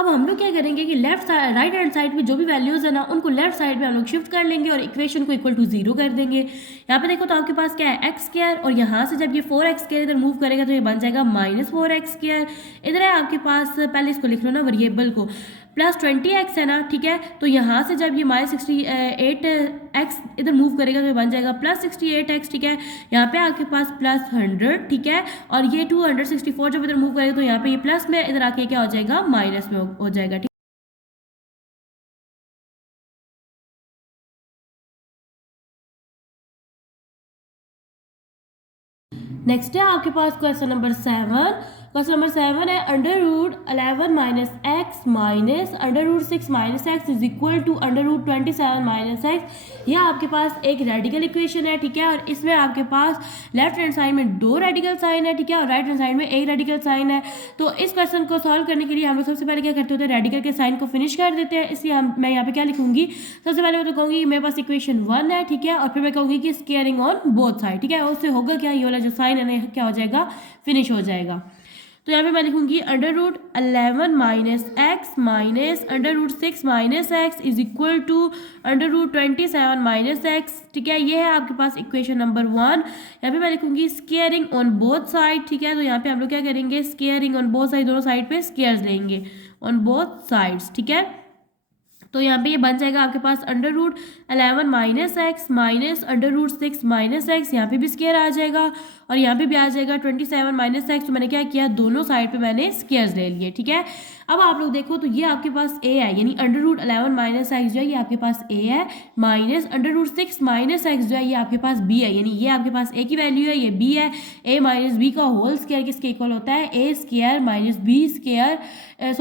अब हम लोग क्या करेंगे कि राइट हैंड साइड में जो भी वैल्यूज़ है ना उनको लेफ्ट साइड में हम लोग शिफ्ट कर लेंगे और इक्वेशन को इक्वल टू 0 कर देंगे। यहाँ पे देखो तो आपके पास क्या है एक्स स्क्वायर, और यहाँ से जब ये 4x स्क्वायर इधर मूव करेगा तो ये बन जाएगा -4x स्क्वायर। इधर है आपके पास, पहले इसको लिख लो ना वेरिएबल को, प्लस 20x है ना, ठीक है। तो यहाँ से जब ये -68x इधर मूव करेगा तो ये बन जाएगा +68x, ठीक है। यहाँ पे आपके पास +100, ठीक है। और ये 264 जब इधर मूव करेगा तो यहाँ पे ये प्लस में इधर आके क्या हो जाएगा, माइनस में हो जाएगा, ठीक। नेक्स्ट है आपके पास क्वेश्चन नंबर 7। क्वेश्चन नंबर 7 है √11 minus x minus √6 minus x is equal to √27 minus x. यह आपके पास एक रेडिकल इक्वेशन है, ठीक है। और इसमें आपके पास लेफ्ट हैंड साइड में 2 रेडिकल साइन है, ठीक है, और राइट हैंड साइड में 1 रेडिकल साइन है। तो इस क्वेश्चन को सॉल्व करने के लिए हम लोग सबसे पहले क्या करते होते हैं, रेडिकल के साइन को फिनिश कर देते हैं। इसलिए मैं यहाँ पे क्या लिखूंगी, सबसे पहले मैं तो कहूँगी मेरे पास इक्वेशन 1 है, ठीक है, और फिर मैं कहूँगी कि स्केयरिंग ऑन बोथ साइड, ठीक है। उससे होगा क्या, ये वाला जो साइन है ना क्या हो जाएगा, फिनिश हो जाएगा। तो यहाँ पे मैं लिखूंगी √11 minus x minus √6 minus x is equal to √27 minus x, ठीक है। ये है आपके पास इक्वेशन नंबर 1। यहाँ पे मैं लिखूंगी स्केयरिंग ऑन बोथ साइड, ठीक है। तो यहाँ पे हम लोग क्या करेंगे, स्केयरिंग ऑन बोथ साइड, दोनों साइड पे स्केयर्स लेंगे ऑन बोथ साइड्स, ठीक है। तो यहाँ पे ये बन जाएगा आपके पास √11 minus x minus √6 minus x, यहाँ पे भी स्केयर आ जाएगा और यहाँ पे भी आ जाएगा 27 माइनस एक्स। तो मैंने क्या किया, दोनों साइड पे मैंने स्केयर्स ले लिए, ठीक है। अब आप लोग देखो तो ये आपके पास a है, यानी √11 माइनस एक्स जो है ये आपके पास a है, माइनस √6 माइनस एक्स जो है ये आपके पास b है, यानी ये आपके पास a की वैल्यू है, ये b है। a माइनस b का होल स्केयर किसके इक्वल होता है, a square minus b square, a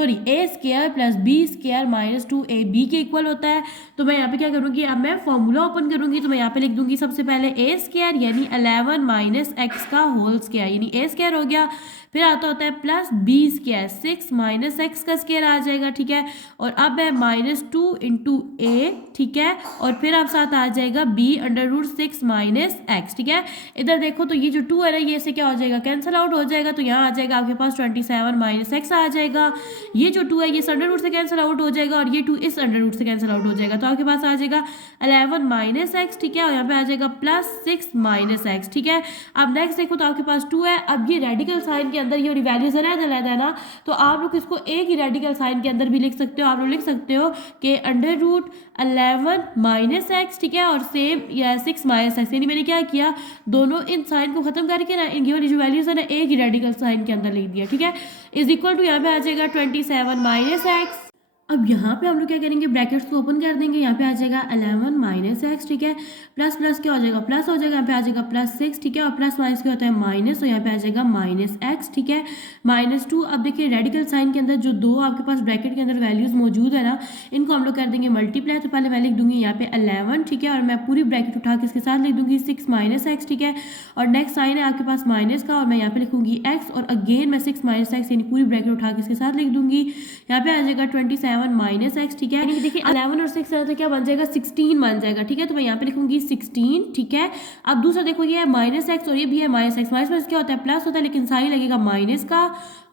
square plus b square minus 2ab के इक्वल होता है। तो मैं यहाँ पे क्या करूँगी, अब मैं फॉर्मूला ओपन करूँगी, तो मैं यहाँ पे लिख दूंगी सबसे पहले a स्केयर यानी 11 माइनस एक्स का होल स्केयर, यानी a स्केयर हो गया। फिर आता होता है plus b square, 6 minus x का स्केयर आ जाएगा, ठीक है। और अब है -2 इंटू a, ठीक है। और फिर अब साथ आ जाएगा b √6 माइनस एक्स, ठीक है। इधर देखो तो ये जो 2 है ना ये से क्या हो जाएगा, कैंसिल आउट हो जाएगा। तो यहाँ आ जाएगा आपके पास 27 माइनस एक्स आ जाएगा। ये जो 2 है ये अंडर रूट से कैंसिल आउट हो जाएगा और ये 2 इस अंडर रूट से कैंसिल आउट हो जाएगा। तो आपके पास आ जाएगा 11 माइनस एक्स, ठीक है। और यहाँ पे आ जाएगा +6 माइनस एक्स, ठीक है। अब नेक्स्ट देखो तो आपके पास 2 है। अब ये रेडिकल साइन के अंदर ये वाली वैल्यूज अलग-अलग है ना, तो आप लोग इसको एक ही रेडिकल साइन के अंदर भी लिख सकते हो। आप लोग लिख सकते हो कि √11 माइनस एक्स, ठीक है, और सेम या 6 माइनस एक्स, यानी मैंने क्या किया, दोनों इन साइन को खत्म करके ना इनकी वाली जो वैल्यूज है ना एक ही रेडिकल साइन के अंदर लिख दिया, ठीक है। इज इक्वल टू यहाँ पे आ जाएगा 27 माइनस एक्स। अब यहाँ पे हम लोग क्या करेंगे, ब्रैकेट्स को ओपन कर देंगे। यहाँ पे आ जाएगा 11 माइनस एक्स, ठीक है, प्लस प्लस क्या हो जाएगा, प्लस हो जाएगा। यहाँ पे आ जाएगा +6, ठीक है, और प्लस माइनस क्या होता है, माइनस। तो यहाँ पे आ जाएगा माइनस एक्स, ठीक है, -2। अब देखिए रेडिकल साइन के अंदर जो 2 आपके पास ब्रैकेट के अंदर वैल्यूज मौजूद है ना, इनको हम लोग कर देंगे मल्टीप्लाई। तो पहले मैं लिख दूंगी यहाँ पे 11, ठीक है, और मैं पूरी ब्रैकेट उठा के इसके साथ लिख दूंगी 6 माइनस एक्स, ठीक है। और नेक्स्ट साइन है आपके पास माइनस का, और मैं यहाँ पे लिखूंगी एक्स, और अगेन मैं 6 माइनस एक्स यानी पूरी ब्रैकेट उठा के इसके साथ लिख दूंगी। यहाँ पे आ जाएगा 27 माइनस एक्स, ठीक है। देखिए 11 और 6 है तो क्या बन जाएगा, 16 बन जाएगा, ठीक है। तो मैं यहाँ पे लिखूंगी 16, ठीक है। अब दूसरा देखो ये है माइनस एक्स और ये भी है माइनस एक्स। माइनस क्या होता है, प्लस होता है, लेकिन साइन लगेगा माइनस का।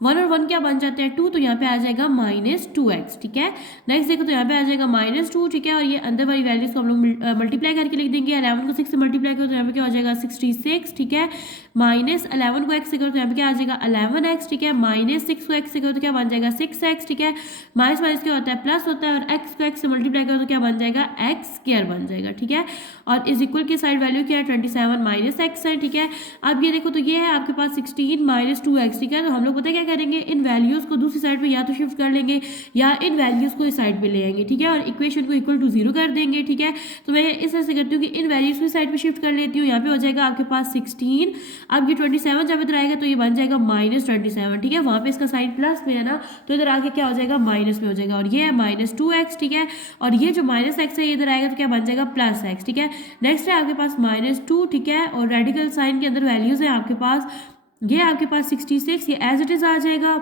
1 और 1 क्या बन जाते हैं, 2। तो यहाँ पे आ जाएगा -2x, ठीक है। नेक्स्ट देखो तो यहाँ पे आ जाएगा -2, ठीक है। और ये अंदर वाली वैल्यूज को हम लोग मल्टीप्लाई करके लिख देंगे। 11 को 6 से मल्टीप्लाई करो तो यहाँ पे क्या हो जाएगा 66, ठीक है। -11 को x से करो तो यहाँ पे क्या आ जाएगा 11x, ठीक है। -6 को x से करो तो क्या बन जाएगा 6x, ठीक है। माइनस माइनस क्या होता है, प्लस होता है, और x को x से मल्टीप्लाई करो तो क्या बन जाएगा x स्क्वायर बन जाएगा, ठीक है। और इज इक्वल की साइड वैल्यू क्या है, 27 माइनस एक्स है, ठीक है। अब ये देखो तो ये है आपके पास 16 -2x, ठीक है। तो हम लोग पता है क्या करेंगे, इन वैल्यूज को दूसरी साइड पे या तो शिफ्ट कर लेंगे या इन वैल्यूज को इस साइड पे ले आएंगे, ठीक है, और इक्वेशन को इक्वल टू 0 कर देंगे, ठीक है। तो मैं इस तरह से करती हूँ कि इन वैल्यूज को इस साइड पे शिफ्ट कर लेती हूँ। यहाँ पे हो जाएगा आपके पास 16। अब ये 27 जब इधर आएगा तो ये बन जाएगा -27, ठीक है। वहाँ पे इसका साइन प्लस में है ना, तो इधर आके क्या हो जाएगा, माइनस में हो जाएगा। और ये है -2x, ठीक है। और ये जो -x है ये इधर आएगा तो क्या बन जाएगा +x, ठीक है। नेक्स्ट है आपके पास -2, ठीक है। और रेडिकल साइन के अंदर वैल्यूज है आपके पास, ये आपके पास 66, ये एज इट इज आ जाएगा।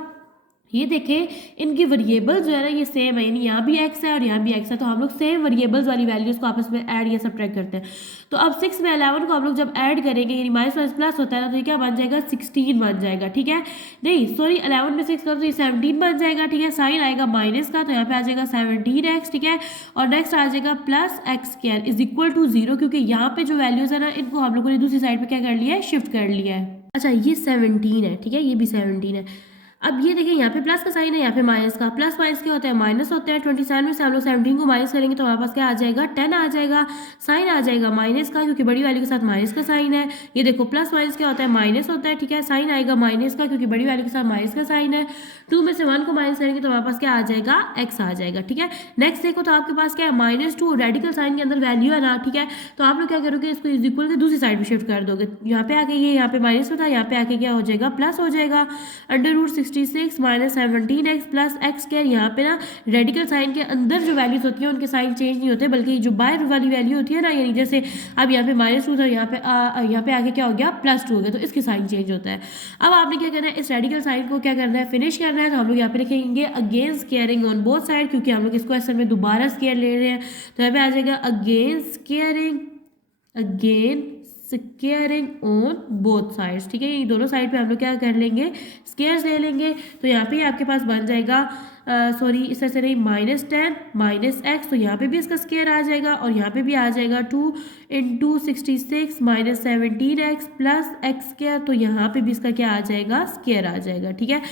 ये देखें इनकी वेरिएबल्स जो है ना ये सेम है, यानी यहाँ भी x है और यहाँ भी x है, तो हम लोग सेम वेरिएबल्स वाली वैल्यूज़ को आपस में ऐड या सब्ट्रैक्ट करते हैं। तो अब 6 में 11 को हम लोग जब ऐड करेंगे, यानी माइनस माइनस प्लस होता है ना, तो ये क्या बन जाएगा 16 बन जाएगा, ठीक है। नहीं सॉरी 11 में 6 करो तो ये 17 बन जाएगा, ठीक है। साइन आएगा माइनस का, तो यहाँ पे आ जाएगा 17x, ठीक है। और नेक्स्ट आ जाएगा plus x square is equal to 0, क्योंकि यहाँ पे जो वैल्यूज है ना इनको हम लोगों ने दूसरी साइड पे क्या कर लिया है, शिफ्ट कर लिया है। अच्छा ये 17 है, ठीक है, ये भी 17 है। अब ये देखिए यहाँ पे प्लस का साइन है, यहाँ पे माइनस का, प्लस माइनस क्या होता है, माइनस होता है। 27 में से हम लोग 17 को माइनस करेंगे तो हमारे पास क्या आ जाएगा, 10 आ जाएगा। साइन आ जाएगा माइनस का, क्योंकि बड़ी वैल्यू के साथ माइनस का साइन है। ये देखो प्लस माइनस क्या होता है, माइनस होता है, ठीक है। साइन आएगा माइनस का, क्योंकि बड़ी वैल्यू के साथ माइनस का साइन है। 2 में से 1 को माइनस करेंगे तो हमारे पास क्या आ जाएगा, x आ जाएगा, ठीक है। नेक्स्ट देखो तो आपके पास क्या है, -2 रेडिकल साइन के अंदर वैल्यू है ना, ठीक है। तो आप लोग क्या करोगे, इसको इज इक्वल के दूसरी साइड पे शिफ्ट कर दोगे। यहाँ पे आके ये यहाँ पे माइनस होता है, यहाँ पे आके क्या हो जाएगा, प्लस हो जाएगा। √66 minus 17x plus x square, यहाँ पे ना रेडिकल साइन के अंदर जो वैल्यूज होती है उनके साइन चेंज नहीं होते, बल्कि जो बाहर वाली वैल्यू होती है ना, यानी जैसे अब यहाँ पे -2 था, यहाँ पे आगे क्या हो गया, +2 हो गया, तो इसके साइन चेंज होता है। अब आपने क्या करना है, इस रेडिकल साइन को क्या करना है, फिनिश करना है। तो हम लोग यहाँ पे लिखेंगे again squaring on both side, क्योंकि हम लोग इसको असल में दोबारा स्क्वायर ले रहे हैं। तो यहाँ पे आ जाएगा again squaring on both sides, ठीक है। ये दोनों साइड पे हम लोग क्या कर लेंगे, स्क्वायर्स ले लेंगे। तो यहाँ पे आपके पास बन जाएगा सॉरी इस तरह से नहीं, -10 माइनस एक्स, तो यहाँ पे भी इसका स्क्वायर आ जाएगा, और यहाँ पे भी आ जाएगा 2 × 66 minus 17x plus x square, तो यहाँ पे भी इसका क्या आ जाएगा, स्क्वायर आ जाएगा, ठीक है।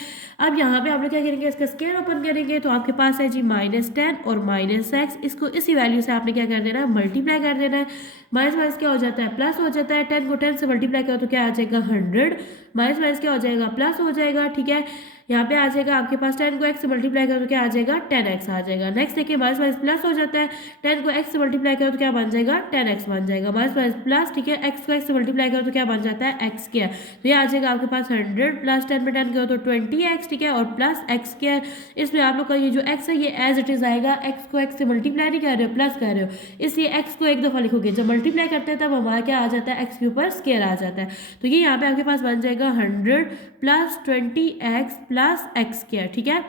अब यहाँ पे हम लोग क्या करेंगे, इसका स्क्वायर ओपन करेंगे, तो आपके पास है जी -10 और -x, इसको इसी वैल्यू से आपने क्या कर देना है, मल्टीप्लाई कर देना है। माइनस माइनस क्या हो जाता है, प्लस हो जाता है। 10 को 10 से मल्टीप्लाई करो तो क्या आ जाएगा, 100। माइनस माइनस क्या हो जाएगा, प्लस हो जाएगा, ठीक है। यहाँ पे आ जाएगा आपके पास 10 को x से मल्टीप्लाई करो तो क्या आ जाएगा, 10x आ जाएगा। नेक्स्ट देखिए माइनस माइनस प्लस हो जाता है, 10 को x से मल्टीप्लाई करो तो क्या बन जाएगा, 10x बन जाएगा। माइनस माइनस प्लस, ठीक है, x को x से मल्टीप्लाई करो तो क्या बन जाता है, x स्क्वायर। तो ये आ जाएगा आपके पास 100 प्लस 10 में 10 करो तो 20x, ठीक है, और प्लस x स्क्वायर। इसमें आप लोग का ये जो x है ये एज इट इज आएगा, x को x से मल्टीप्लाई नहीं कर रहे हो, प्लस कर रहे हो, इसलिए x को एक दफा लिखोगे। जब मल्टीप्लाई करते हैं तब हमारा क्या आ जाता है, x के ऊपर स्क्वायर आ जाता है। तो ये यहाँ पे आपके पास बन जाएगा 100 plus 20x plus x square, ठीक है।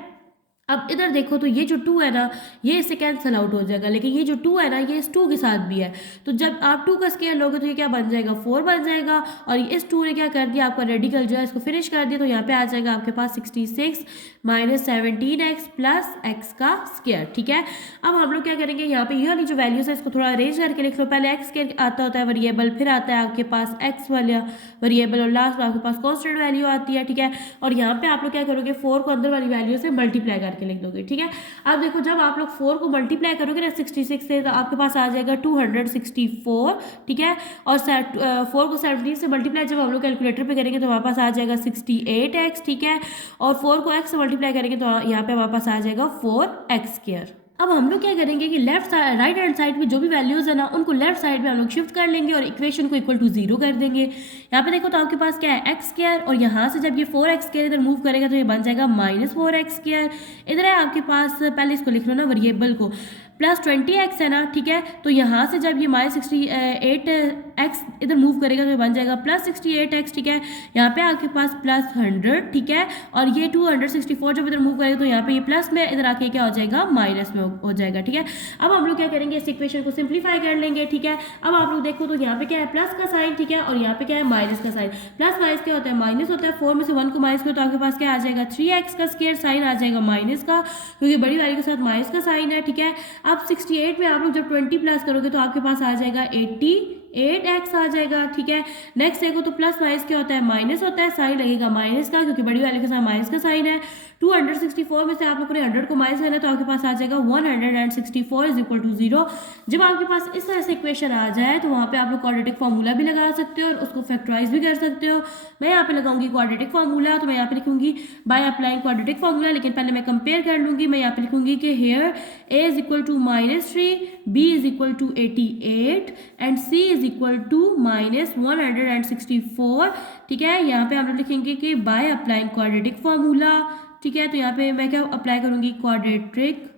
अब इधर देखो तो ये जो 2 है ना ये इससे कैंसिल आउट हो जाएगा, लेकिन ये जो 2 है ना ये इस 2 के साथ भी है। तो जब आप 2 का स्क्वायर लोगे तो ये क्या बन जाएगा, 4 बन जाएगा। और इस 2 ने क्या कर दिया, आपका रेडिकल जो है इसको फिनिश कर दिया। तो यहाँ पे आ जाएगा आपके पास 66 माइनस 17x प्लस x का स्क्वायर, ठीक है। अब हम लोग क्या करेंगे, यहाँ पे ये वाली जो वैल्यूज है इसको थोड़ा अरेंज करके लिख लो। पहले x स्क्वायर आता होता है वेरिएबल, फिर आता है आपके पास x वाला वेरिएबल, और लास्ट में आपके पास कॉन्स्टेंट वैल्यू आती है, ठीक है। और यहाँ पे आप लोग क्या करोगे, 4 को अंदर वाली वैल्यू से मल्टीप्लाई करके लिख दोगे, ठीक है। अब देखो जब आप लोग 4 को मल्टीप्लाई करोगे ना 66 से, तो आपके पास आ जाएगा 264, ठीक है। और 4 को 17 से मल्टीप्लाई जब हम लोग कैलकुलेटर पे करेंगे तो हमारे पास आ जाएगा 68x, ठीक है। और 4 को x से मल्टीप्लाई करेंगे तो यहाँ पे हमारे पास आ जाएगा 4x स्क्वायर। अब हम लोग क्या करेंगे कि राइट हैंड साइड में जो भी वैल्यूज है ना उनको लेफ्ट साइड में हम लोग शिफ्ट कर लेंगे और इक्वेशन को इक्वल टू 0 कर देंगे। यहाँ पे देखो तो आपके पास क्या है, x स्क्वायर, और यहाँ से जब ये 4x स्क्वायर इधर मूव करेगा तो ये बन जाएगा -4x स्क्वायर। इधर है आपके पास, पहले इसको लिख लो ना वेरिएबल को, प्लस 20x है ना, ठीक है। तो यहाँ से जब ये -68x इधर मूव करेगा तो ये बन जाएगा प्लस 68x, ठीक है। यहाँ पे आपके पास प्लस 100, ठीक है। और ये 264 जब इधर मूव करेगा तो यहाँ पे ये प्लस में, इधर आके क्या हो जाएगा, माइनस में हो जाएगा, ठीक है। अब हम लोग क्या करेंगे, इस इक्वेशन को सिंप्लीफाई कर लेंगे, ठीक है। अब आप लोग देखो तो यहाँ पे क्या है, प्लस का साइन, ठीक है, और यहाँ पे क्या है, माइनस का साइन। प्लस माइनस क्या होता है, माइनस होता है। 4 में से 1 को माइनस करो तो आपके पास क्या आ जाएगा, 3x का स्क्वायर, साइन आ जाएगा माइनस का, क्योंकि बड़ी वैल्यू के साथ माइनस का साइन है, ठीक है। अब 68 में आप लोग जब 20 प्लस करोगे तो आपके पास आ जाएगा 88x आ जाएगा, ठीक है। नेक्स्ट देखो तो प्लस माइनस क्या होता है, माइनस होता है, साइन लगेगा माइनस का, क्योंकि बड़ी वाले के साथ माइनस का साइन है। 264 में से आप लोगों ने 100 को माइनस करना है तो आपके पास आ जाएगा 164 इज इक्वल टू 0। जब आपके पास इस तरह से इक्वेशन आ जाए तो वहाँ पे आप लोग क्वाड्रेटिक फार्मूला भी लगा सकते हो और उसको फैक्टराइज भी कर सकते हो। मैं यहाँ पे लगाऊंगी क्वाड्रेटिक फार्मूला, तो मैं यहाँ पे लिखूंगी बाय अप्लाइंग क्वाड्रेटिक फार्मूला, लेकिन पहले मैं कंपेयर कर लूंगी। मैं यहाँ पे लिखूंगी कि here a is equal to -3, b is equal to 88 and c is equal to -164, ठीक है। यहाँ पे हम लोग लिखेंगे कि बाय अप्लाइंग क्वाड्रेटिक फार्मूला, ठीक है। तो यहाँ पे मैं क्या अप्लाई करूंगी, क्वाड्रेटिक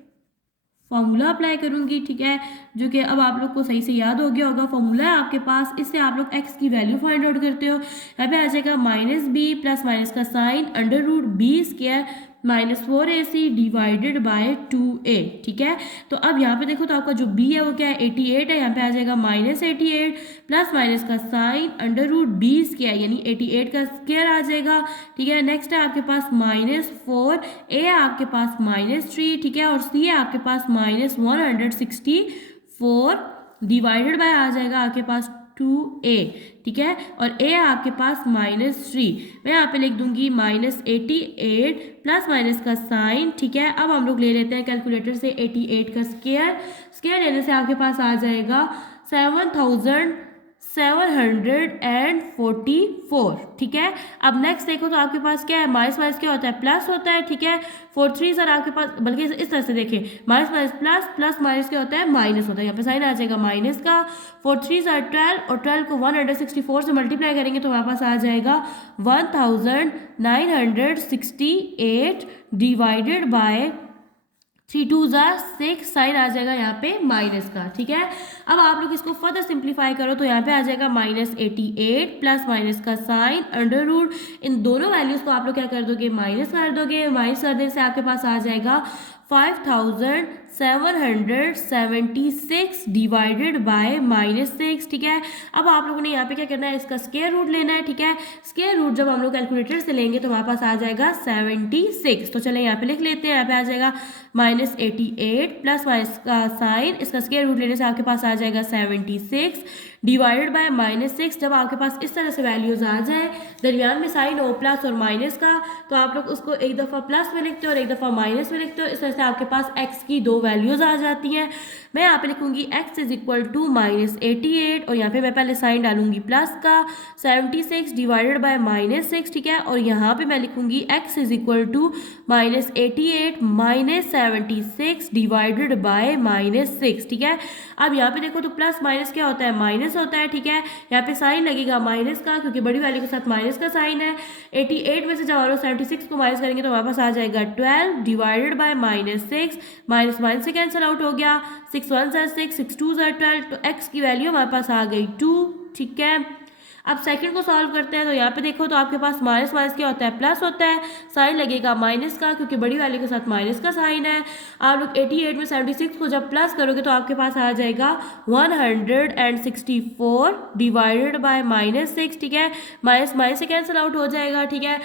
फॉर्मूला अप्लाई करूंगी, ठीक है, जो कि अब आप लोग को सही से याद हो गया होगा। फॉर्मूला है आपके पास, इससे आप लोग x की वैल्यू फाइंड आउट करते हो। यहाँ पे आ जाएगा -b प्लस माइनस का sign √b² -4ac divided by 2a, ठीक है। तो अब यहाँ पे देखो तो आपका जो b है वो क्या है 88 है, यहाँ पे आ जाएगा -88 प्लस माइनस का साइन √b² यानी 88 का स्क्वायर आ जाएगा, ठीक है। नेक्स्ट है आपके पास -4, a है आपके पास -3, ठीक है, और c है आपके पास -164 डिवाइडेड बाय आ जाएगा आपके पास 2a, ठीक है, और a है आपके पास -3। मैं यहाँ पे लिख दूंगी -88 प्लस माइनस का साइन, ठीक है। अब हम लोग ले लेते हैं कैलकुलेटर से 88 का स्क्वायर लेने से आपके पास आ जाएगा 7744, ठीक है। अब नेक्स्ट देखो तो आपके पास क्या है, माइनस माइनस क्या होता है, प्लस होता है, ठीक है। 4 3 सर आपके पास, बल्कि इस तरह से देखें, minus minus plus, plus minus क्या होता है, माइनस होता है, यहाँ पे साइन आ जाएगा माइनस का। 4 3 सर 12 और 12 को 164 से मल्टीप्लाई करेंगे तो हमारे पास आ जाएगा 1968 डिवाइडेड बाय 3 2 6, साइन आ जाएगा यहाँ पे माइनस का, ठीक है। अब आप लोग इसको फर्दर सिंप्लीफाई करो तो यहाँ पे आ जाएगा -88 प्लस माइनस का साइन √ इन दोनों वैल्यूज को आप लोग क्या कर दोगे, माइनस कर दोगे। माइनस कर देने से आपके पास आ जाएगा 5776 डिवाइडेड बाय -6, ठीक है। अब आप लोगों ने यहाँ पे क्या करना है, इसका स्क्वायर रूट लेना है, ठीक है। स्क्वायर रूट जब हम लोग कैलकुलेटर से लेंगे तो हमारे पास आ जाएगा 76। तो चले यहाँ पे लिख लेते हैं, यहाँ पे आ जाएगा -88 प्लस माइनस का साइन, इसका स्क्वायर रूट लेने से आपके पास आ जाएगा 76 डिवाइडेड बाय -6। जब आपके पास इस तरह से वैल्यूज आ जाए, दरमियान में साइन हो प्लस और माइनस का, तो आप लोग उसको एक दफ़ा प्लस में लिखते हो और एक दफ़ा माइनस में लिखते हो। इस तरह से आपके पास x की दो वैल्यूज आ जाती हैं। मैं यहाँ पे लिखूंगी x = -88 और यहाँ पे मैं पहले साइन डालूंगी प्लस का 76 डिवाइडेड बाय -6, ठीक है। और यहाँ पे मैं लिखूंगी x = -88 -76 डिवाइडेड बाय -6, ठीक है। अब यहाँ पे देखो तो प्लस माइनस क्या होता है, माइनस होता है, ठीक है। यहाँ पे साइन लगेगा माइनस का क्योंकि बड़ी वैल्यू के साथ माइनस का साइन है। 88 में से जब हम लोग 76 को माइनस करेंगे तो हमारे पास आ जाएगा 12 डिवाइडेड बाय -6, माइनस माइनस से कैंसिल आउट हो गया, 6 1 6 6 2 12, तो x की वैल्यू हमारे पास आ गई 2, ठीक है। अब सेकंड को सॉल्व करते हैं तो यहाँ पे देखो तो आपके पास माइनस माइनस क्या होता है, प्लस होता है, साइन लगेगा माइनस का क्योंकि बड़ी वैल्यू के साथ माइनस का साइन है। आप लोग 88 में 76 को जब प्लस करोगे तो आपके पास आ जाएगा 164 डिवाइडेड बाय -6, ठीक है। माइनस माइनस से कैंसिल आउट हो जाएगा, ठीक है।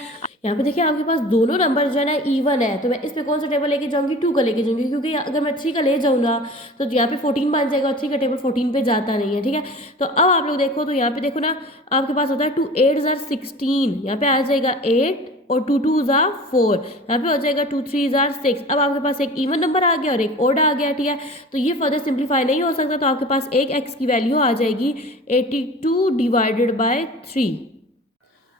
यहाँ पे देखिए आपके पास दोनों नंबर जो है ना इवन है, तो मैं इस पे कौन सा टेबल लेके जाऊंगी, 2 का लेके जाऊंगी, क्योंकि अगर मैं 3 का ले जाऊँ ना तो यहाँ पे 14 बन जाएगा और 3 का टेबल 14 पे जाता नहीं है, ठीक है। तो अब आप लोग देखो तो यहाँ पे देखो ना आपके पास होता है 2 8 16, यहाँ पे आ जाएगा 8 और 2 2 4, यहाँ पे हो जाएगा 2 3 6। अब आपके पास एक इवन नंबर आ गया और एक ओड आ गया, ठीक है। तो ये फर्दर सिंप्लीफाई नहीं हो सकता, तो आपके पास एक x की वैल्यू आ जाएगी 82 डिवाइडेड बाय 3।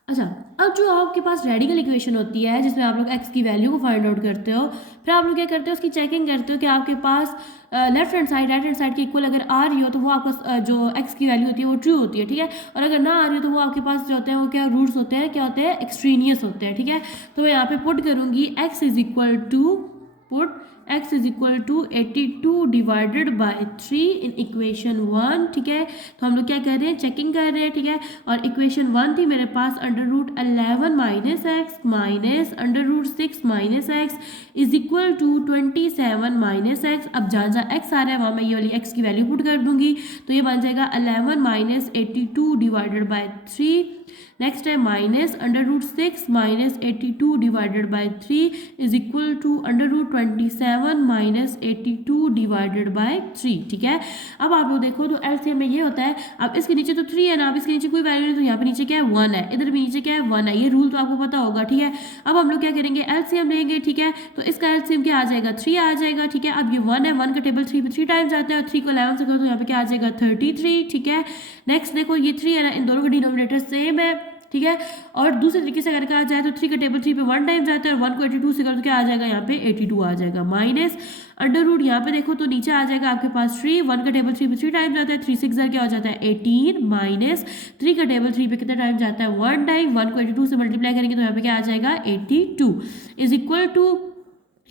अच्छा, अब जो आपके पास रेडिकल इक्वेशन होती है जिसमें आप लोग x की वैल्यू को फाइंड आउट करते हो, फिर आप लोग क्या करते हो, उसकी चेकिंग करते हो कि आपके पास left hand side right hand side के इक्वल अगर आ रही हो तो वो आपका जो x की वैल्यू होती है वो ट्रू होती है, ठीक है। और अगर ना आ रही हो तो वो आपके पास जो होते हैं वो क्या रूट्स होते हैं, क्या होते हैं, एक्सट्रीनियस होते हैं, ठीक है। तो मैं यहाँ पे पुट करूँगी x = 82 divided by 3 in equation 1, ठीक है। तो हम लोग क्या कर रहे हैं, चेकिंग कर रहे हैं, ठीक है। और इक्वेशन 1 थी मेरे पास √11 - x minus √6 - x is equal to 27 - x। अब जहाँ जहाँ x आ रहा है वहाँ मैं ये वाली x की वैल्यू पुट कर दूंगी, तो ये बन जाएगा 11 - 82 डिवाइडेड बाय 3। नेक्स्ट है minus √6 - 82 divided by 3 is equal to √27 - 82 divided by 3, ठीक है। अब आप लोग देखो तो एलसीएम में ये होता है, अब इसके नीचे तो 3 है ना, अब इसके नीचे कोई वैल्यू नहीं, तो यहाँ पे नीचे क्या है 1 है, इधर भी नीचे क्या है 1 है, ये रूल तो आपको पता होगा, ठीक है। अब हम लोग क्या करेंगे, एलसीएम लेंगे, ठीक है। तो इसका एलसीएम क्या आ जाएगा, 3 आ जाएगा, ठीक है। अब ये 1 है, 1 का टेबल 3 पे 3 टाइम्स आता है और 3 को 11 से करो तो यहाँ पे क्या आ जाएगा 33, ठीक है। नेक्स्ट देखो ये 3 है ना, इन दोनों का डिनोमिनेटर सेम है, ठीक है। और दूसरे तरीके से अगर कहा जाए तो 3 का टेबल 3 पे 1 टाइम जाता है और 1 को 82 से करो तो क्या आ जाएगा, यहाँ पे 82 आ जाएगा। माइनस √ यहाँ पे देखो तो नीचे आ जाएगा आपके पास 3, 1 का टेबल 3 पे 3 टाइम जाता है, 3 6 क्या हो जाता है 18, माइनस 3 का टेबल 3 पे कितना टाइम जाता है 1 टाइम, 1 को 82 से मल्टीप्लाई करेंगे तो यहाँ पे क्या आ जाएगा 82 इज इक्वल टू,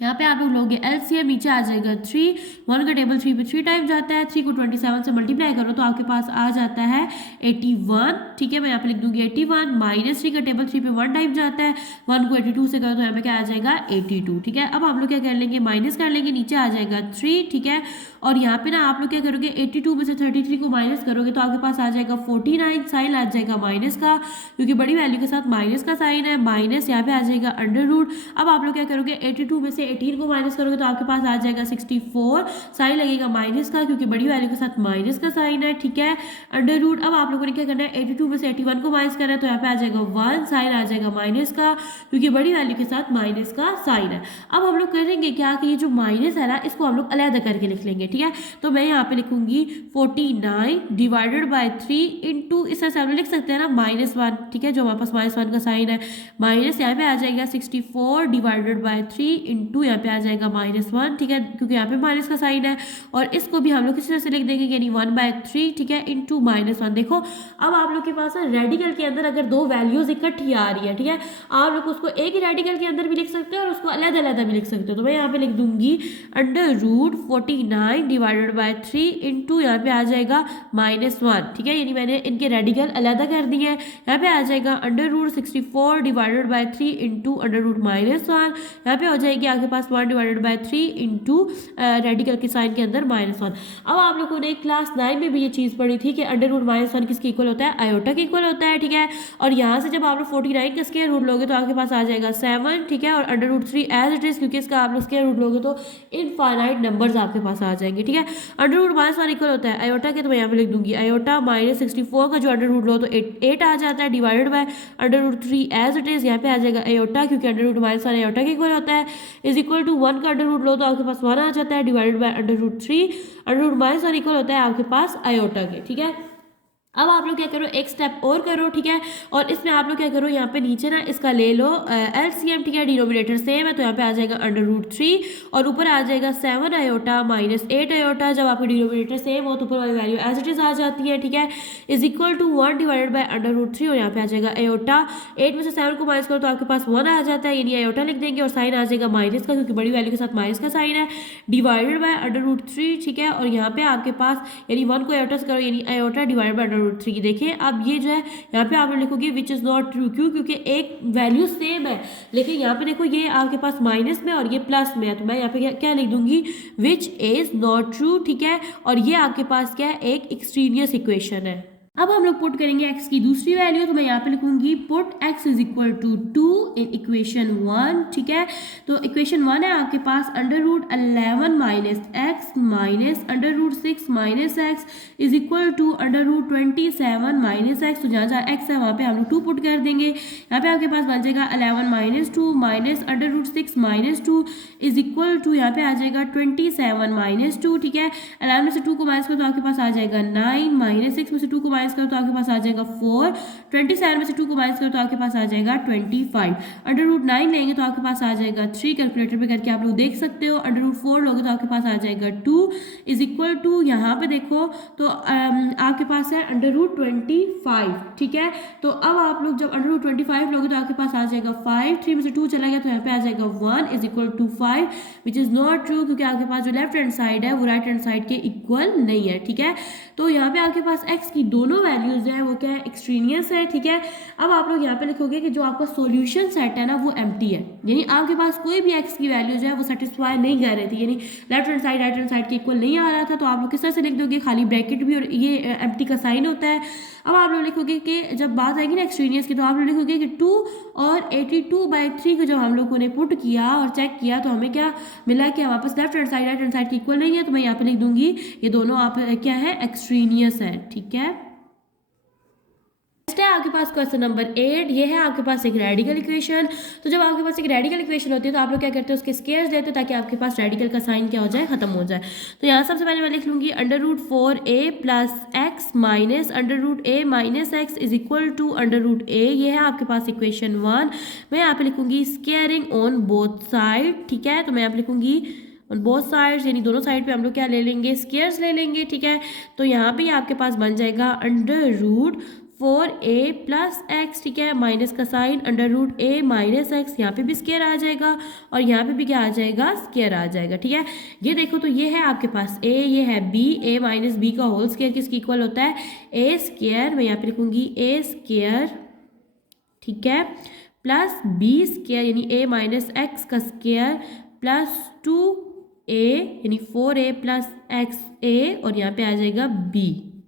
यहाँ पे आप लोग लोगे एलसीएम, नीचे आ जाएगा 3, 1 का टेबल 3 पे 3 टाइम जाता है, 3 को 27 से मल्टीप्लाई करो तो आपके पास आ जाता है 81, ठीक है। मैं यहाँ पे लिख दूंगी 81, माइनस 3 का टेबल 3 पे 1 टाइम जाता है, 1 को 82 से करो तो यहाँ पे क्या आ जाएगा 82, ठीक है। अब आप लोग क्या कर लेंगे, माइनस कर लेंगे, नीचे आ जाएगा 3, ठीक है। और यहाँ पे ना आप लोग क्या करोगे, 82 में से 33 को माइनस करोगे तो आपके पास आ जाएगा 49, साइन आ जाएगा माइनस का, क्योंकि बड़ी वैल्यू के साथ माइनस का साइन है, माइनस यहाँ पे आ जाएगा अंडर रूट। अब आप लोग क्या करोगे, 82 में से 18 को माइनस करोगे तो आपके पास आ जाएगा 64, साइन लगेगा माइनस का, क्योंकि बड़ी वैल्यू के साथ माइनस का साइन है, ठीक है, अंडर रूट। अब आप लोगों ने क्या करना है, 82 में से 81 को माइनस करना है तो यहाँ पे आ जाएगा 1, साइन आ जाएगा माइनस का, क्योंकि बड़ी वैल्यू के साथ माइनस का साइन है। अब हम लोग करेंगे क्या कि ये जो माइनस है ना, इसको हम लोग अलग करके लिख लेंगे, ठीक है। तो मैं यहाँ पे लिखूंगी 49 डिवाइडेड बाय 3 इंटू, इस तरह से हम लोग लिख सकते हैं ना -1, ठीक है, जो हमारे पास -1 का साइन है, माइनस यहाँ पे आ जाएगा 64 डिवाइडेड बाय 3 इंटू यहाँ पे आ जाएगा -1, ठीक है, क्योंकि यहाँ पे माइनस का साइन है। और इसको भी हम लोग किस तरह से लिख देंगे, यानी 1/3, ठीक है, इंटू -1। देखो अब आप लोग के पास रेडिकल के अंदर अगर दो वैल्यूज इकट्ठी आ रही है, ठीक है, आप लोग उसको एक ही रेडिकल के अंदर भी लिख सकते हो और उसको अलग अलग भी लिख सकते हो। तो मैं यहाँ पे लिख दूंगी √49 डिवाइडेड बाय 3 इंटू यहाँ पे आ जाएगा -1, ठीक है, यानी मैंने इनके रेडिकल अलग कर दिए हैं। यहाँ पे आ जाएगा √64 डिवाइडेड बाय 3 इंटू √-1, यहाँ पे हो जाएगी आपके पास 1 डिवाइडेड बाय 3 इंटू रेडिकल के साइन के अंदर -1। अब आप लोगों ने क्लास 9 में भी ये चीज़ पढ़ी थी कि √-1 किसके इक्वल होता है, आयोटा के इक्वल होता है, ठीक है। और यहाँ से जब आप लोग 49 का स्क्वायर रूट लोगे तो आपके पास आ जाएगा 7, ठीक है, और √3 एज इट इज, क्योंकि इसका आप लोग स्क्वायर रूट लोगे तो इनफाइनाइट नंबर्स आपके पास आ जाएंगे, ठीक है। √-1 इक्वल होता है आयोटा के, तो मैं यहाँ पे लिख दूंगी आयोटा -64 का जो अंडर रूट लो तो 8 आ जाता है, divided by √3 as it is, यहाँ पे आ जाएगा आयोटा, क्योंकि √-1 आयोटा के इक्वल होता है, इज इक्वल टू 1 का अंडर रूट लो तो आपके पास 1 आ जाता है, डिवाइडेड बाय √3, √-1 इक्वल होता है आपके पास आयोटा के, ठीक है। अब आप लोग क्या करो, एक स्टेप और करो, ठीक है, और इसमें आप लोग क्या करो, यहाँ पे नीचे ना इसका ले लो एलसीएम, ठीक है, डिनोमिनेटर सेम है तो यहाँ पे आ जाएगा √3 और ऊपर आ जाएगा 7 आयोटा -8 आयोटा। जब आपके डिनोमिनेटर सेम हो तो ऊपर वाली वैल्यू एज इट इज आ जाती है, ठीक है, is equal to 1 divided by √3 और यहाँ पे आ जाएगा आयोटा। 8 में से 7 को माइनस करो तो आपके पास 1 आ जाता है, यानी आयोटा लिख देंगे और साइन आ जाएगा माइनस का, क्योंकि बड़ी वैल्यू के साथ माइनस का साइन है, डिवाइडेड बाय √3, ठीक है। और यहाँ पे आपके पास यानी 1 को आयोटा से करो, यानी आयोटा डिवाइडेड बाय √3। देखिए अब ये जो है यहाँ पे आप लिखोगे विच इज नॉट ट्रू, क्यों, क्योंकि एक वैल्यू सेम है, लेकिन यहाँ पे देखो ये आपके पास माइनस में और ये प्लस में है, तो मैं यहाँ पे क्या लिख दूंगी, विच इज नॉट ट्रू, ठीक है। और ये आपके पास क्या है, एक एक्सट्रीनियस इक्वेशन है। अब हम लोग पुट करेंगे x की दूसरी वैल्यू, तो मैं यहाँ पे लिखूंगी put x is equal to 2 in equation 1, ठीक है। तो इक्वेशन 1 है आपके पास √11 minus x minus √6 minus x is equal to √27 minus x। तो जहाँ जहाँ x है वहाँ पे हम लोग 2 पुट कर देंगे। यहाँ पे आपके पास बन जाएगा 11 minus 2 minus √6 minus 2 is equal to यहाँ पे आ जाएगा 27 माइनस 2, ठीक है। 11 में से 2 को माइनस करो तो आपके पास आ जाएगा 9, माइनस 6 में से 2 को माइनस करो तो आपके पास आ जाएगा 4, 27 में से 2 को माइनस करो तो आपके पास आ जाएगा 25, √9 लेंगे तो आपके पास आ जाएगा 3, कैलकुलेटर पे करके आप लोग देख सकते हो। √4 लोगे तो आपके पास आ जाएगा 2 इज इक्वल टू, यहाँ पे देखो तो आपके पास है √25, ठीक है। तो अब आप लोग जब √25 लोगे तो आपके पास आ जाएगा 5, 3 में से 2 चला गया तो यहाँ पे आ जाएगा 1 is equal to 5, which is not true, क्योंकि आपके पास जो लेफ्ट हैंड साइड है वो राइट हैंड साइड के इक्वल नहीं है, ठीक है। तो यहाँ पे आपके पास x की दोनों वैल्यूज है वो क्या है, एक्सट्रीनियस है, ठीक है। अब आप लोग यहाँ पे लिखोगे कि जो आपका सॉल्यूशन सेट है ना वो एम्प्टी है, यानी आपके पास कोई भी x की वैल्यूज है वो सेटिस्फाई नहीं कर रही थी, यानी left hand side right hand side के इक्वल नहीं आ रहा था। तो आप लोग किस तरह से लिख दोगे, खाली ब्रैकेट भी और ये एम्प्टी का साइन होता है। अब आप लोग लिखोगे कि जब बात आएगी ना एक्सट्रीनियस की, तो आप लोग लिखोगे कि 2 और 82/3 को जब हम लोगों ने पुट किया और चेक किया तो हमें क्या मिला कि वापस left hand side right hand side की इक्वल नहीं है। तो मैं यहाँ पे लिख दूंगी ये दोनों आप क्या है, एक्सट्रीनियस है, ठीक है। नेक्स्ट है आपके पास क्वेश्चन नंबर 8, ये है आपके पास एक रेडिकल इक्वेशन। तो जब आपके पास एक रेडिकल इक्वेशन होती है तो आप लोग क्या करते हो, उसके स्क्वायर्स देते हो ताकि आपके पास रेडिकल का साइन क्या हो जाए, खत्म हो जाए। तो यहाँ सबसे पहले मैं लिख लूंगी √4a plus x minus √a minus x is equal to √a। ये है आपके पास इक्वेशन 1। मैं यहाँ पे लिखूंगी स्क्वायरिंग ऑन बोथ साइड, ठीक है। तो मैं यहाँ पे लिखूंगी ऑन बोथ साइड्स, यानी दोनों साइड पे हम लोग क्या ले लेंगे, स्क्वायर्स ले लेंगे, ठीक है। तो यहाँ पे आपके पास बन जाएगा 4a प्लस एक्स, ठीक है, माइनस का sign under root a minus x, यहाँ पे भी स्केयर आ जाएगा और यहाँ पे भी क्या आ जाएगा, स्केयर आ जाएगा, ठीक है। ये देखो तो ये है आपके पास a, ये है b, a माइनस b का होल स्केयर किसकी इक्वल होता है, a स्केयर, मैं यहाँ पे लिखूंगी a स्केयर, ठीक है, प्लस b स्केयर यानी a माइनस एक्स का स्केयर प्लस 2a यानी 4a प्लस एक्स a और यहाँ पे आ जाएगा b,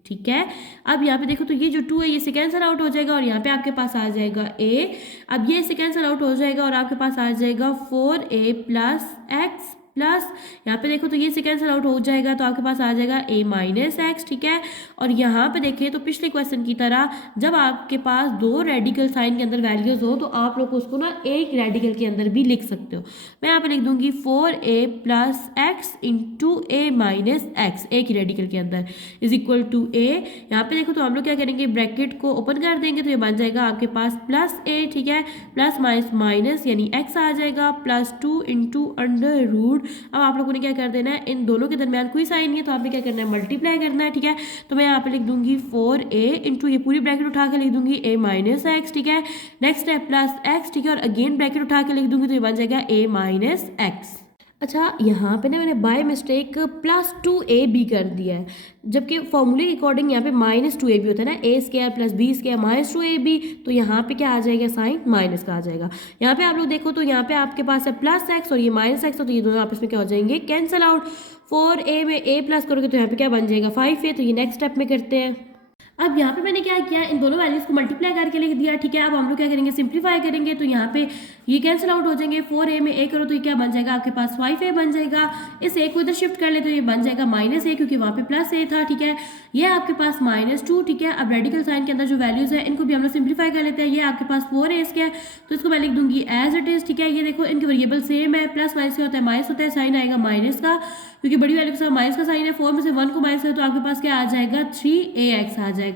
ठीक है। अब यहाँ पे देखो तो ये जो 2 है ये से कैंसिल आउट हो जाएगा और यहाँ पे आपके पास आ जाएगा a, अब ये से कैंसिल आउट हो जाएगा और आपके पास आ जाएगा 4a प्लस एक्स प्लस यहाँ पे देखो तो ये से कैंसिल आउट हो जाएगा तो आपके पास आ जाएगा a माइनस एक्स, ठीक है। और यहाँ पे देखें तो पिछले क्वेश्चन की तरह जब आपके पास दो रेडिकल साइन के अंदर वैल्यूज हो तो आप लोग उसको ना एक रेडिकल के अंदर भी लिख सकते हो। मैं यहाँ पे लिख दूंगी 4a plus x into a minus x एक ही रेडिकल के अंदर इज इक्वल टू a। यहाँ पे देखो तो हम लोग क्या करेंगे, ब्रैकेट को ओपन कर देंगे तो ये बन जाएगा आपके पास प्लस a, ठीक है, प्लस माइनस माइनस यानी x आ जाएगा प्लस 2 इंटू अंडर रूट। अब आप लोगों ने क्या कर देना है, इन दोनों के दरमियान कोई साइन नहीं है तो आपने क्या करना है, मल्टीप्लाई करना है, ठीक है। तो मैं यहाँ पे लिख दूंगी 4a इंटू ये पूरी ब्रैकेट उठा के लिख दूंगी a माइनस एक्स, ठीक है, नेक्स्ट है प्लस x, ठीक है, और अगेन ब्रैकेट उठा के लिख दूंगी तो ये बन जाएगा a माइनस एक्स। अच्छा यहाँ पे ना मैंने बाय मिस्टेक प्लस 2ab कर दिया है, जबकि फॉर्मूले के अकॉर्डिंग यहाँ पे माइनस 2ab होता है ना, a square plus b square minus 2ab, तो यहाँ पे क्या आ जाएगा, साइन माइनस का आ जाएगा। यहाँ पे आप लोग देखो तो यहाँ पे आपके पास है प्लस एक्स और ये माइनस एक्स, तो ये दोनों आपस में क्या हो जाएंगे, कैंसिल आउट। 4a में a प्लस करोगे तो यहाँ पे क्या बन जाएगा 5a, तो ये नेक्स्ट स्टेप में करते हैं। अब यहाँ पे मैंने क्या किया, इन दोनों वैल्यूज को मल्टीप्लाई करके लिख दिया, ठीक है। अब हम लोग क्या करेंगे, सिंप्लीफाई करेंगे तो यहाँ पे ये कैंसिल आउट हो जाएंगे, 4a में a करो तो ये क्या बन जाएगा आपके पास 5a बन जाएगा। इस a को इधर शिफ्ट कर ले तो ये बन जाएगा माइनस a, क्योंकि वहाँ पे प्लस a था, ठीक है। ये आपके पास -2, ठीक है। अब रेडिकल साइन के अंदर जो वैल्यूज है इनको भी हम लोग सिंप्लीफाई कर लेते हैं। ये आपके पास 4a स्क्वायर, तो इसको मैं लिख दूंगी एज इट इज, ठीक है। ये देखो इनके वेरिएबल सेम है, प्लस माइनस क्या होता है, माइनस होता है, साइन आएगा माइनस का, क्योंकि बड़ी वैल्यू के साथ माइनस का साइन है। 4 में से 1 को माइनस है तो आपके पास क्या आ जाएगा, 3ax आ जाएगा।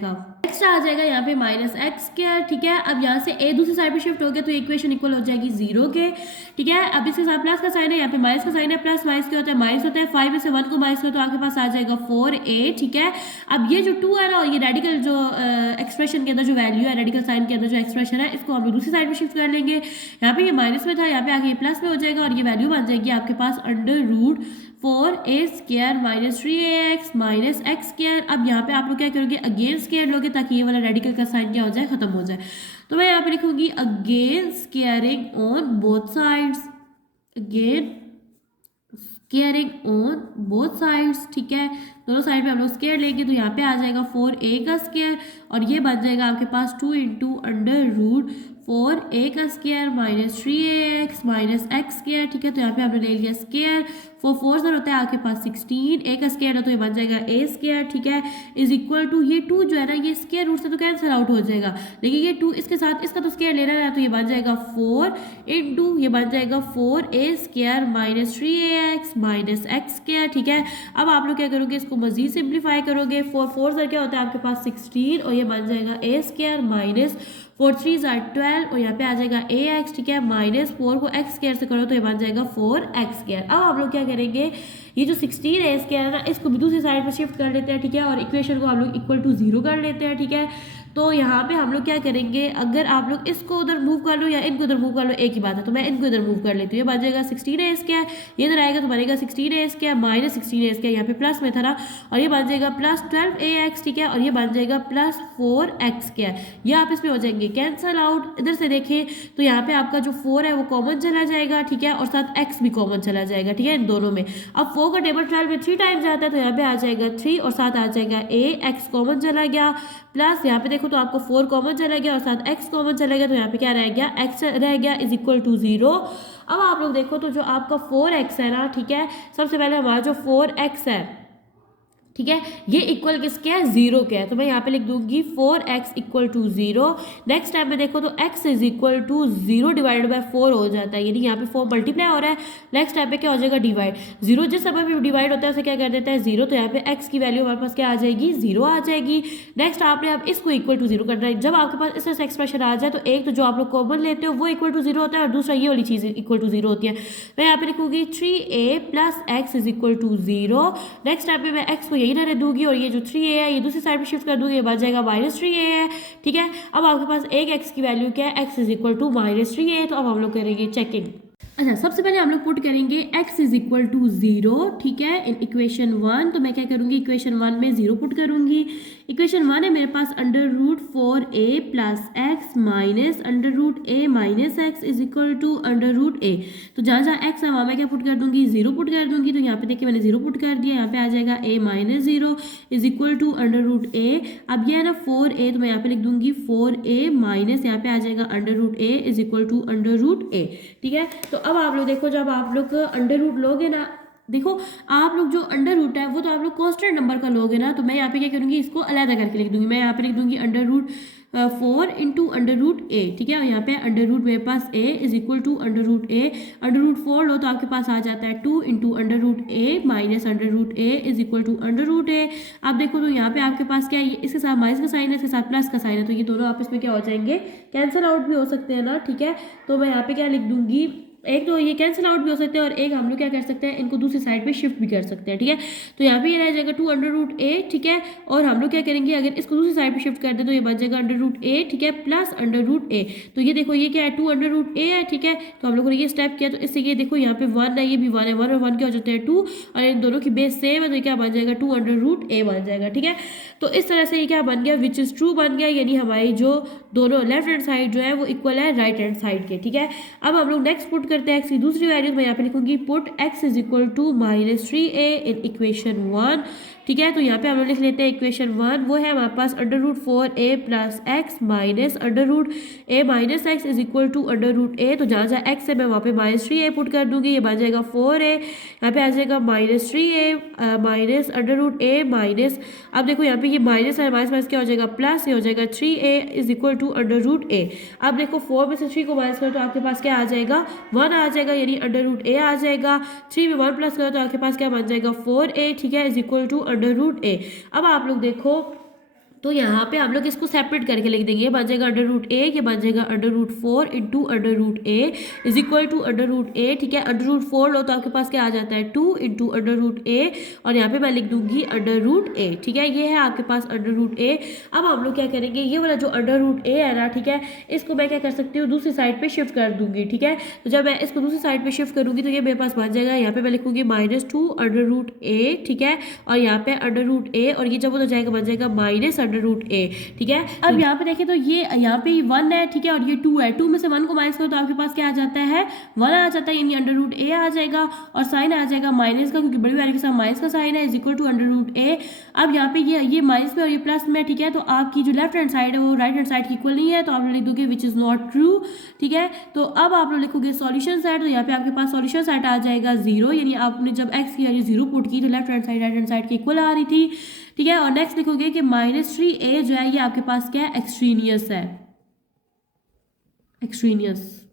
एक्स्ट्रा आ जाएगा यहाँ पे माइनस एक्स स्क्वायर, ठीक है। अब यहाँ से a दूसरी साइड पे शिफ्ट हो गया तो इक्वेशन इक्वल हो जाएगी 0 के, ठीक है। अब इसके साथ प्लस का साइन है, यहाँ पे माइनस का साइन है, प्लस माइनस क्या होता है, माइनस होता है। 5 में से 1 को माइनस करो तो आपके पास आ जाएगा 4a, ठीक है। अब ये जो 2 है ना, ये रेडिकल जो एक्सप्रेशन के अंदर जो वैल्यू है, रेडिकल साइन के अंदर जो एक्सप्रेशन है, इसको हम लोग दूसरी साइड पे शिफ्ट कर लेंगे। यहाँ पे ये माइनस में था, यहाँ पे आगे ये प्लस में हो जाएगा और ये वैल्यू बन जाएगी आपके पास under root 4a square minus 3ax minus x square. अब यहाँ पे आप लोग क्या करोगे, अगेन स्क्वायर लोगे ताकि ये वाला रेडिकल का साइन क्या हो जाए, खत्म हो जाए। तो मैं यहाँ पे लिखूंगी again squaring on both sides, again squaring on both sides, ठीक है। दोनों साइड पे हम लोग स्क्वायर लेंगे तो यहाँ पे आ जाएगा 4a का स्क्वायर और ये बन जाएगा आपके पास 2 इंटू अंडर रूट 4a का square minus 3ax minus x square, ठीक है। तो यहाँ पे हमने ले लिया स्क्वायर, 4 4 सर होता है आपके पास 16, a का स्क्वायर है तो ये बन जाएगा a स्क्वायर, ठीक है, इज इक्वल टू ये 2 जो है ना ये स्क्वायर रूट से तो कैंसिल आउट हो जाएगा, लेकिन ये 2 इसके साथ इसका तो स्क्वायर लेना है तो ये बन जाएगा 4 इंटू ये बन जाएगा 4a square minus 3ax minus x square, ठीक है। अब आप लोग क्या करोगे, इसको मजीद सिंप्लीफाई करोगे। 4 4 सर क्या होता है आपके पास 16 और ये बन जाएगा a स्क्वायर माइनस 4 3 12 और यहाँ पे आ जाएगा ax, ठीक है, माइनस 4 को x स्क्वायर से करो तो ये बन जाएगा 4x स्क्वायर। अब आप लोग क्या करेंगे, ये जो 16a स्क्वायर है ना इसको भी दूसरी साइड पर शिफ्ट कर लेते हैं, ठीक है, और इक्वेशन को हम लोग इक्वल टू 0 कर लेते हैं, ठीक है। तो यहाँ पे हम लोग क्या करेंगे, अगर आप लोग इसको उधर मूव कर लो या इनको उधर मूव कर लो एक ही बात है, तो मैं इनको इधर मूव कर लेती हूँ। ये बन जाएगा 16a स्क्वायर, ये इधर आएगा तो बनेगा 16a square minus 16a square, यहाँ पे प्लस में था ना, और ये बन जाएगा प्लस 12ax, ठीक है, और ये बन जाएगा प्लस 4x स्क्वायर। ये आप इसमें हो जाएंगे कैंसल आउट। इधर से देखें तो यहाँ पे आपका जो 4 है वो कॉमन चला जाएगा, ठीक है, और साथ x भी कॉमन चला जाएगा, ठीक है, इन दोनों में। अब 4 का टेबल 12 में 3 टाइम्स आता है तो यहाँ पे आ जाएगा 3 और साथ आ जाएगा ax कॉमन चला गया, प्लस यहाँ पे देखो तो आपको 4 कॉमन चला गया और साथ x कॉमन चला गया तो यहाँ पे क्या रह गया, x रह गया इज इक्वल टू 0। अब आप लोग देखो तो जो आपका 4x है ना, ठीक है, सबसे पहले हमारा जो 4x है, ठीक है, ये इक्वल किसके है, 0 के है, तो मैं यहाँ पे लिख दूंगी 4x equal to 0। Next time में देखो तो x is equal to 0 divided by 4 हो जाता है, यानी यहाँ पे 4 मल्टीप्लाई हो रहा है। नेक्स्ट टाइम पे क्या हो जाएगा, डिवाइड। 0 जिस समय भी डिवाइड होता है उसे क्या कर देता है 0, तो यहाँ पे x की वैल्यू हमारे पास क्या आ जाएगी, 0 आ जाएगी। नेक्स्ट आपने अब इसको इक्वल टू 0 करना है। जब आपके पास इस तरह से एक्सप्रेशन आ जाए तो एक तो जो आप लोग कॉमन लेते हो वो इक्वल टू 0 होता है और दूसरा ये वाली चीज़ इक्वल टू 0 होती है। मैं यहाँ पे लिखूंगी 3a plus x is equal to 0। Next time पे मैं x को यही ना रह दूंगी और ये जो 3a है ये दूसरी साइड पे शिफ्ट कर दूंगी, ये बच जाएगा -3a है। ठीक है, अब आपके पास एक x की वैल्यू क्या है, x is equal to -3a। तो अब हम लोग करेंगे चेकिंग। अच्छा, सबसे पहले हम लोग पुट करेंगे x इज इक्वल टू 0। ठीक है, इन इक्वेशन 1। तो मैं क्या करूंगी, इक्वेशन 1 में 0 पुट करूंगी। इक्वेशन 1 है मेरे पास √4a plus x minus √a minus x is equal to √a। तो जहाँ जहाँ x है वहाँ मैं क्या पुट कर दूंगी, 0 पुट कर दूंगी। तो यहाँ पे देखिए मैंने 0 पुट कर दिया, यहाँ पे आ जाएगा a minus 0 is equal to √a। अब ये है ना 4a, तो मैं यहाँ पे लिख दूंगी 4a माइनस यहाँ पे आ जाएगा √a is equal to √a। ठीक है, तो अब आप लोग देखो, जब आप लोग अंडर रूट लोगे ना, देखो आप लोग जो अंडर रूट है वो तो आप लोग कांस्टेंट नंबर का लोगे ना, तो मैं यहाँ पे क्या करूँगी, इसको अलग करके लिख दूंगी। मैं यहाँ पे लिख दूंगी √4 इंटू √a। ठीक है, और यहाँ पे अंडर रूट मेरे पास a is equal to √a। √4 लो तो आपके पास आ जाता है 2 into √a minus √a is equal to √a। आप देखो तो यहाँ पे आपके पास क्या है, इसके साथ माइनस का साइन है, इसके साथ प्लस का साइन है, तो ये दोनों आपस में क्या हो जाएंगे, कैंसिल आउट भी हो सकते हैं ना। ठीक है, तो मैं यहाँ पे क्या लिख दूंगी, एक तो ये कैंसिल आउट भी हो सकते हैं और एक हम लोग क्या कर सकते हैं, इनको दूसरी साइड पे शिफ्ट भी कर सकते हैं। ठीक है, तो यहाँ पे ये रह जाएगा 2 √a। ठीक है, और हम लोग क्या करेंगे, अगर इसको दूसरी साइड पे शिफ्ट कर दे तो ये बन जाएगा √a। ठीक है, प्लस √a। तो ये देखो ये क्या है, 2 √a है। ठीक है, तो हम लोगों ने ये स्टेप किया, तो इससे ये देखो यहाँ पे 1 है, ये भी 1 है, 1 और 1 क्या हो जाते हैं 2, और इन दोनों की बेस सेम है, तो क्या बन जाएगा 2 √a बन जाएगा। ठीक है, तो इस तरह से ये क्या बन गया, विच इज ट्रू बन गया, यानी हमारी जो दोनों लेफ्ट हैंड साइड जो है वो इक्वल है राइट हैंड साइड के। ठीक है, अब हम लोग नेक्स्ट पुट करते हैं एक्स की दूसरी वैल्यू। मैं यहाँ पे लिखूंगी put x is equal to -3a in equation 1। ठीक है, तो यहाँ पे हम लोग लिख लेते हैं इक्वेशन 1, वो है हमारे पास √4a plus x minus √a minus x is equal to √a। तो जहाँ जहाँ x है मैं वहाँ पे -3a पुट कर दूंगी, ये बन जाएगा 4a, यहाँ पे आ जाएगा -3a माइनस √a माइनस, अब देखो यहाँ पे ये माइनस है, माइनस माइनस क्या हो जाएगा प्लस, ये हो जाएगा 3a is equal to √a। अब देखो 4 में से 3 को माइनस करो तो आपके पास क्या आ जाएगा, 1 आ जाएगा, यानी √a आ जाएगा। 3 में 1 प्लस करो तो आपके पास क्या बन जाएगा 4a। ठीक है, इज इक्वल टू √a। अब आप लोग देखो तो यहाँ पे हम लोग इसको सेपरेट करके लिख देंगे, ये बन जाएगा √a, ये बन जाएगा √4 into √a is equal to √a। ठीक है, √4 लो तो आपके पास क्या आ जाता है 2 इंटू √a, और यहाँ पे मैं लिख दूंगी √a। ठीक है, ये है आपके पास √a। अब हम लोग क्या करेंगे, ये वाला जो √a है ना, ठीक है, इसको मैं क्या कर सकती हूँ, दूसरी साइड पे शिफ्ट कर दूंगी। ठीक है, तो जब मैं इसको दूसरी साइड पे शिफ्ट करूंगी तो ये मेरे पास बन जाएगा, यहाँ पे मैं लिखूंगी -2 √a। ठीक है, और यहाँ पे √a, और ये जब हो जाएगा बन जाएगा -√a। ठीक है, अब यहाँ पे देखें तो ये यहाँ पे 1 है। ठीक है, और ये 2 है, 2 में से 1 को माइनस करो तो आपके पास क्या आ जाता है, 1 आ जाता है, यानी √a आ जाएगा, और साइन आ जाएगा माइनस का, क्योंकि बड़ी वैल्यू के साथ माइनस का साइन है, इज इक्वल टू √a। अब यहाँ पे ये माइनस में और ये प्लस में। ठीक है, तो आपकी जो लेफ्ट हैंड साइड है वो राइट हैंड साइड की इक्वल नहीं है, तो आप लोग लिख दोगे विच इज नॉट ट्रू। ठीक है, तो अब आप लोग लिखोगे सॉल्यूशन साइड, तो यहाँ पे आपके पास सॉल्यूशन साइड आ जाएगा 0, यानी आपने जब x की वैल्यू 0 पुट की तो left hand side right hand side की इक्वल आ रही थी। ठीक है, और नेक्स्ट लिखोगे कि -3a जो है ये आपके पास क्या है, एक्सट्रीनियस है, एक्सट्रीनियस।